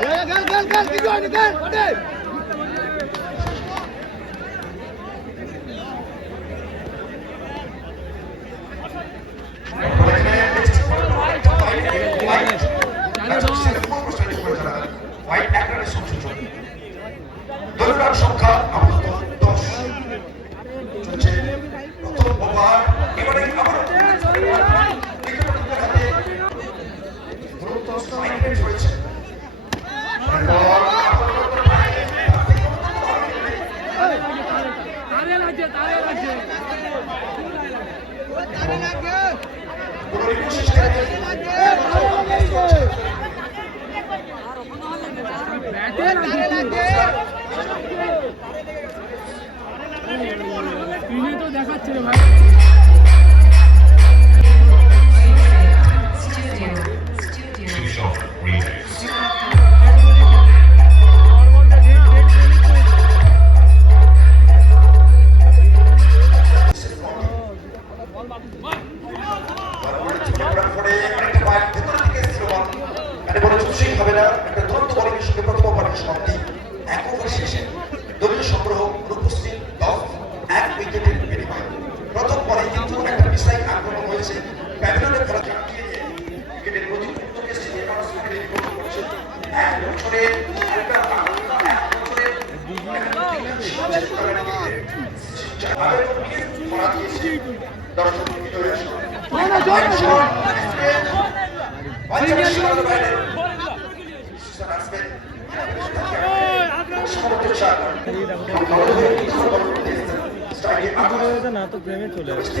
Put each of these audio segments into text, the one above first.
Gel gel gel gel gidiyor gel hadi. সমস্ত maintain করেছে তিনি তো দেখাচ্ছে ভাই করছে। ক্যাবিনেটে করা চাকরি না তো প্রেমে চলে আসছে।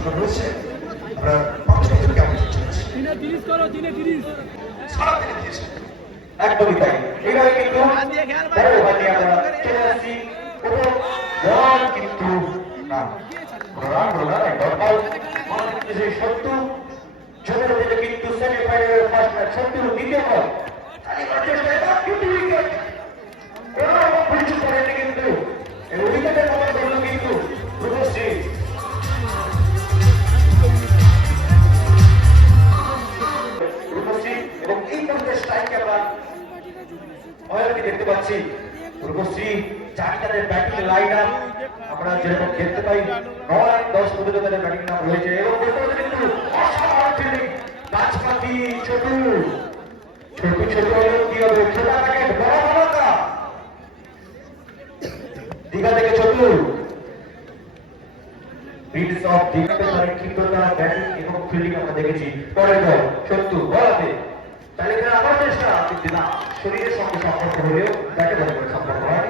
ধারাভাষ্য রয়েছে আমরা পঞ্চম ওভারকে আমন্ত্রণ জানাচ্ছি দিনে তিরিশ করো দিনে তিরিশ। সারা দিনে দিয়েছে একদমই তাই। এইভাবে কিন্তু বড় আমরা চলে কিন্তু না। কোনো রান হলো না এক ডট বল আমাদের কিন্তু সেই সত্তর জনের কিন্তু সেমিফাইনালের ফার্স্ট ম্যাচ সত্তর দ্বিতীয় বল তালি চেষ্টা কিন্তু উইকেট এবার পরিচিত করেনি কিন্তু এই উইকেটের চারটাদের ব্যাটিং লাইন আপ আমরা যেরকম দেখতে পাই, নয়, দশ পর্যন্ত ব্যাটিং নাম রয়েছে এবং ভেতরে কিন্তু অসাধারণ ফিল্ডিং গাছপাতি ছোট। ছোট ছোট কি হবে? ছোট প্যাকেট বড় ধামাকা দীঘা থেকে চতুর প্রিন্স অফ দীঘাতে তার ক্ষিপ্রতা ব্যাটিং এবং ফিল্ডিং আমরা দেখেছি। পরের বল সত্তু বলাতে তাহলে আবার চেষ্টা কিন্তু না শরীরের সঙ্গে সম্পর্ক হলেও ব্যাটে বলে সম্পর্ক হয়নি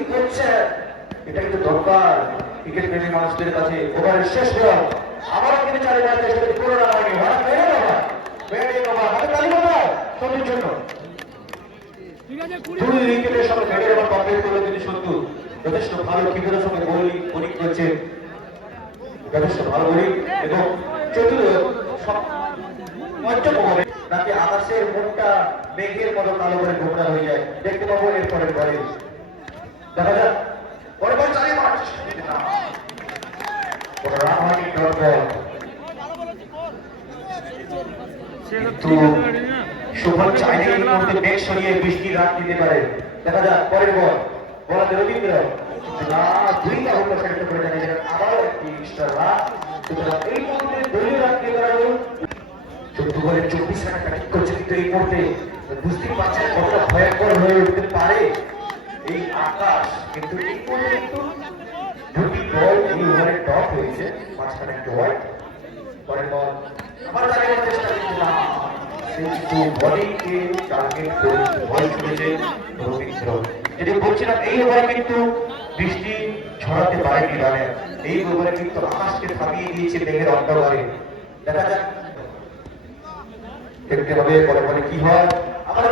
এটা কিন্তু দরকার। ক্রিকেট প্রেমী মানুষদের কাছে ওভারের শেষ বল। আবারও কিন্তু চালিয়ে চেষ্টা করছে পুরো রান হয়নি হঠাৎ বেড়ে ওভার বেড়ে ওভার হাতে তালি বাজাও সন্ধ্যের জন্য। দুই উইকেটের সঙ্গে কমপ্লিট সন্তু যথেষ্ট ভালো কিপারের সঙ্গে বোলিং বোলিং যথেষ্ট ভালো বোলিং এবং চতুর সব- পঞ্চম ওভারে নাকি আকাশের মুখটা মেঘের মতো কালো করে গোমরা হয়ে যায়। দেখতে পাবো এরপরের পরে দেখা যাক। চালিয়ে মারার না। কোনো রান হয়নি ডট বল কিন্তু শুভন চাইলে এই মুহূর্তে মেঘ সরিয়ে বৃষ্টি রান দিতে পারে। দেখা যাক, পরের বল। বলাতে রবীন্দ্র। না দুইটা হলো সেটা করে জানিয়ে দিলেন একটি এক্সট্রা রান সুতরাং এই মুহূর্তে দলীয় রান দিয়ে করা চোদ্দ বলে চব্বিশ রান ব্যাটিং করছে, কিন্তু এই মুহূর্তে বুঝতেই পারছেন কতটা ভয়ঙ্কর হয়ে উঠতে পারে। এই আকাশ, কিন্তু এই কিন্তু দুটি বল এই ওভারে টপ হয়েছে, মাঝখানে একটু হোয়াইট পরের বল আবার দাঁড়িয়ে চেষ্টা কিন্তু না। কিন্তু বডিকে টার্গেট করে বল ছুটেছে রবীন্দ্র যেটি বলছিলাম এই ওভারে কিন্তু বৃষ্টি ছড়াতে পারেনি রানে এই ওভারে কিন্তু আকাশকে থামিয়ে দিয়েছে মেঘের অন্তর্বারে দেখা যাক। দেখতে হবে পরে পরে কি হয়। আমাদের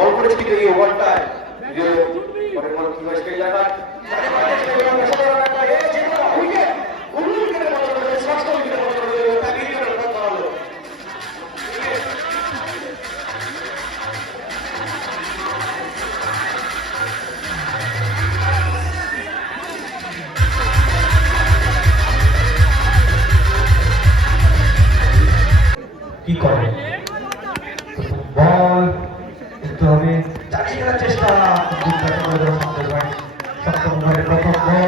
বল করেছে এই ওভারটায় কি হয় কি করে? একটু হবে। যাওয়ার চেষ্টা। সপ্তম ওভারের প্রথম হবে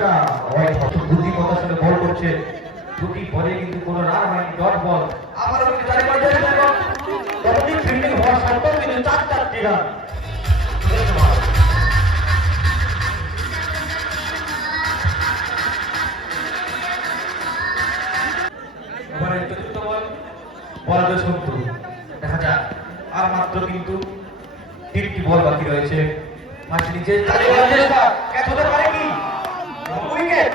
না। হোয়াইট হয়তো বুদ্ধিমত্তার সঙ্গে বল করছে। দুটি বলে কিন্তু কোনো রান হয়নি। ডট বল আবার আর মাত্র কিন্তু তিনটি রয়েছে। মাঠ নিচে উইকেট।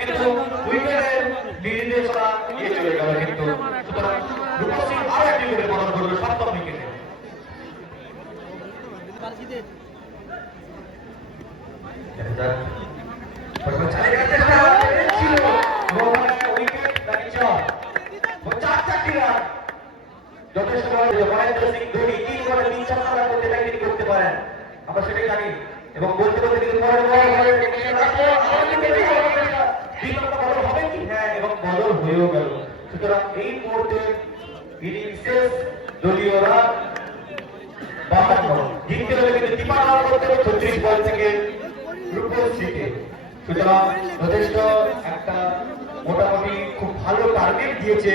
কিন্তু উইকেটের নির্দেশনা নিয়ে চলে গেল কিন্তু সুতরাং রূপসী আর একটি উইকেট বদল করবে সপ্তম উইকেটে দেখা যাক প্রথমে চালিয়ে যাওয়ার চেষ্টা ছিল এবং উইকেট নাকি চার ও চার চারটি রান যথেষ্ট মহেন্দ্র সিং ধোনি তিন বলে তিন চার করতে তাই তিনি করতে পারেন আমরা সেটাই জানি এবং বলতে বলতে কিন্তু পরের বল বদল হবে কি হ্যাঁ এবং বদল হয়েও গেল সুতরাং এই মুহূর্তে ইনিংস শেষ বাহান্ন জিততে হলে কিন্তু তিপান্ন করতে হবে ছত্রিশ বল থেকে রূপশ্রীকে সুতরাং যথেষ্ট একটা মোটামুটি খুব ভালো টার্গেট দিয়েছে